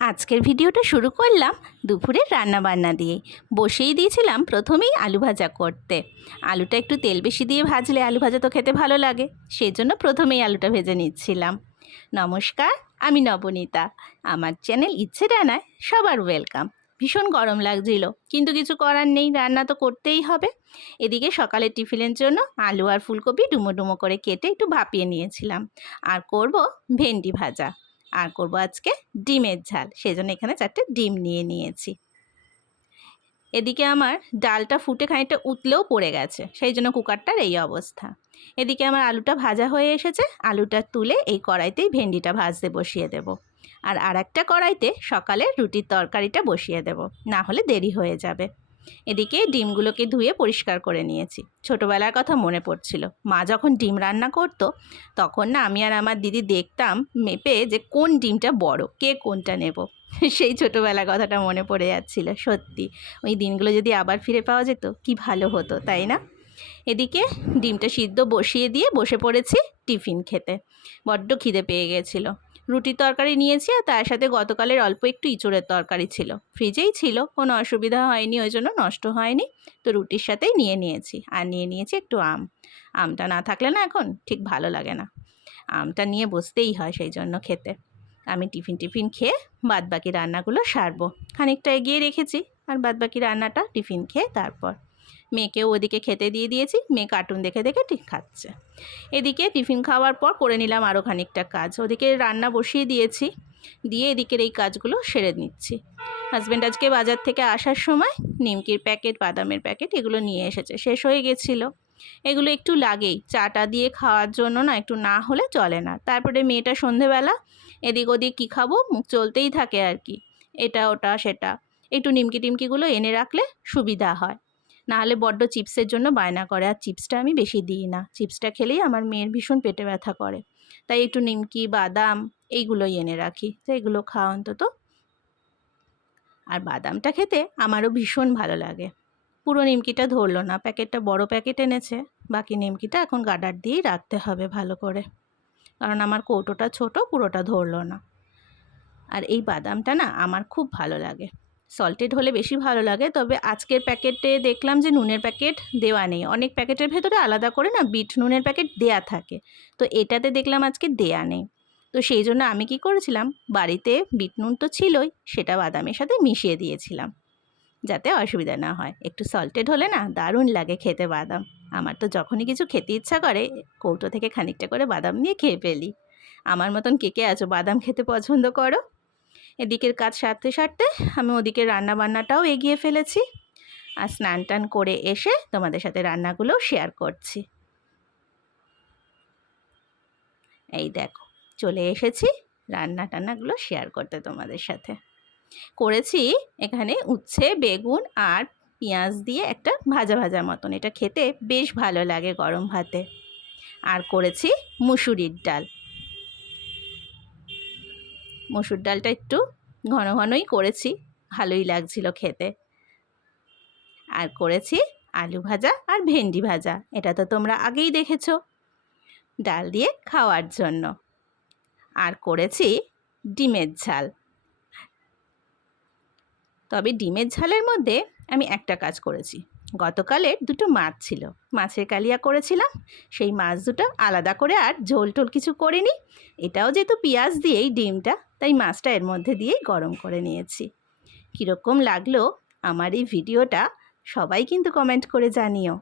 আজকের ভিডিওটা শুরু করলাম দুপুরের রান্নাবান্না দিয়ে। বসেই দিয়েছিলাম প্রথমেই আলু ভাজা করতে। আলুটা একটু তেল বেশি দিয়ে ভাজলে আলু ভাজা তো খেতে ভালো লাগে, সেই জন্য প্রথমেই আলুটা ভেজে নিচ্ছিলাম। নমস্কার, আমি নবনীতা। আমার চ্যানেল ইচ্ছে ডানায় সবার ওয়েলকাম। ভীষণ গরম লাগছিল, কিন্তু কিছু করার নেই, রান্না তো করতেই হবে। এদিকে সকালের টিফিনের জন্য আলু আর ফুলকপি ডুমো ডুমো করে কেটে একটু ভাপিয়ে নিয়েছিলাম। আর করব ভেন্ডি ভাজা, আর করব আজকে ডিমের ঝাল, সেজন্য এখানে 4টে ডিম নিয়ে নিয়েছি। এদিকে আমার ডালটা ফুটে খানিকটা উতলেও পড়ে গেছে, সেই জন্য কুকারটার এই অবস্থা। এদিকে আমার আলুটা ভাজা হয়ে এসেছে, আলুটা তুলে এই কড়াইতেই ভেন্ডিটা ভাজতে বসিয়ে দেব। আর একটা কড়াইতে সকালে রুটির তরকারিটা বসিয়ে দেব, না হলে দেরি হয়ে যাবে। এদিকে ডিমগুলোকে ধুয়ে পরিষ্কার করে নিয়েছি। ছোটোবেলার কথা মনে পড়ছিল, মা যখন ডিম রান্না করতো তখন না আমি আর আমার দিদি দেখতাম মেপে যে কোন ডিমটা বড়, কে কোনটা নেব। সেই ছোটোবেলার কথাটা মনে পড়ে যাচ্ছিল। সত্যি ওই দিনগুলো যদি আবার ফিরে পাওয়া যেত কি ভালো হতো, তাই না? এদিকে ডিমটা সিদ্ধ বসিয়ে দিয়ে বসে পড়েছি টিফিন খেতে। বড্ড খিদে পেয়ে গেছিলো। রুটির তরকারি নিয়েছি, আর তার সাথে গতকালের অল্প একটু ইঁচড়ের তরকারি ছিল, ফ্রিজেই ছিল, কোনো অসুবিধা হয়নি, ওই জন্য নষ্ট হয়নি। তো রুটির সাথেই নিয়ে নিয়েছি। আর নিয়ে নিয়েছি একটু আমটা না থাকলে না এখন ঠিক ভালো লাগে না, আমটা নিয়ে বসতেই হয় সেই জন্য খেতে। আমি টিফিন খেয়ে বাদবাকি রান্নাগুলো সারবো। খানিকটা এগিয়ে রেখেছি, আর বাদবাকি রান্নাটা টিফিন খেয়ে তারপর মেয়েকেও ওদিকে খেতে দিয়ে দিয়েছি। মেয়ে কার্টুন দেখে দেখে ঠিক খাচ্ছে। এদিকে টিফিন খাওয়ার পর করে নিলাম আরও খানিকটা কাজ। ওদিকে রান্না বসিয়ে দিয়েছি, দিয়ে এদিকের এই কাজগুলো সেরে নিচ্ছি। হাজব্যান্ড আজকে বাজার থেকে আসার সময় নিমকির প্যাকেট, বাদামের প্যাকেট এগুলো নিয়ে এসেছে, শেষ হয়ে গেছিলো। এগুলো একটু লাগেই, চাটা দিয়ে খাওয়ার জন্য না, একটু না হলে চলে না। তারপরে মেয়েটা সন্ধেবেলা এদিক ওদিক কী খাবো, মুখ চলতেই থাকে আর কি, এটা ওটা সেটা। একটু নিমকি টিমকিগুলো এনে রাখলে সুবিধা হয়, নাহলে বড্ড চিপসের জন্য বায়না করে। আর চিপসটা আমি বেশি দিই না, চিপসটা খেলেই আমার মেয়ের ভীষণ পেটে ব্যথা করে। তাই একটু নিমকি, বাদাম এইগুলোই এনে রাখি, তো এগুলো খাওয়া অন্তত। আর বাদামটা খেতে আমারও ভীষণ ভালো লাগে। পুরো নিমকিটা ধরলো না, প্যাকেটটা বড় প্যাকেট এনেছে, বাকি নিমকিটা এখন গার্ডার দিয়েই রাখতে হবে ভালো করে, কারণ আমার কৌটোটা ছোট, পুরোটা ধরলো না। আর এই বাদামটা না আমার খুব ভালো লাগে, সল্টেড হলে বেশি ভালো লাগে। তবে আজকের প্যাকেটে দেখলাম যে নুনের প্যাকেট দেওয়া নেই। অনেক প্যাকেটের ভেতরে আলাদা করে না বিট নুনের প্যাকেট দেয়া থাকে, তো এটাতে দেখলাম আজকে দেয়া নেই। তো সেই জন্য আমি কি করেছিলাম, বাড়িতে বিট নুন তো ছিলই, সেটা বাদামের সাথে মিশিয়ে দিয়েছিলাম, যাতে অসুবিধা না হয়। একটু সল্টেড হলে না দারুণ লাগে খেতে বাদাম। আমার তো যখনই কিছু খেতে ইচ্ছা করে কৌটো থেকে খানিকটা করে বাদাম নিয়ে খেয়ে ফেলি। আমার মতন কে কে আছো বাদাম খেতে পছন্দ করো? এদিকের কাজ সারতে সারতে আমি ওদিকে রান্নাবান্নাটাও এগিয়ে ফেলেছি। আর স্নান টান করে এসে তোমাদের সাথে রান্নাগুলোও শেয়ার করছি। এই দেখো চলে এসেছি রান্না টান্নাগুলো শেয়ার করতে তোমাদের সাথে। করেছি এখানে উচ্ছে, বেগুন আর পেঁয়াজ দিয়ে একটা ভাজা ভাজা মতন, এটা খেতে বেশ ভালো লাগে গরম ভাতে। আর করেছি মুসুরির ডাল। মসুর ডালটা একটু ঘন ঘনই করেছি, ভালোই লাগছিল খেতে। আর করেছি আলু ভাজা আর ভেন্ডি ভাজা, এটা তো তোমরা আগেই দেখেছো, ডাল দিয়ে খাওয়ার জন্য। আর করেছি ডিমের ঝাল। তবে ডিমের ঝালের মধ্যে আমি একটা কাজ করেছি, গতকালের দুটো মাছ ছিল, মাছের কালিয়া করেছিলাম, সেই মাছ দুটো আলাদা করে আর ঝোল টোল কিছু করিনি। এটাও যেহেতু পেঁয়াজ দিয়েই ডিমটা, তাই মাছটা এর মধ্যে দিয়েই গরম করে নিয়েছি। কীরকম লাগলো আমার এই ভিডিওটা সবাই কিন্তু কমেন্ট করে জানিও।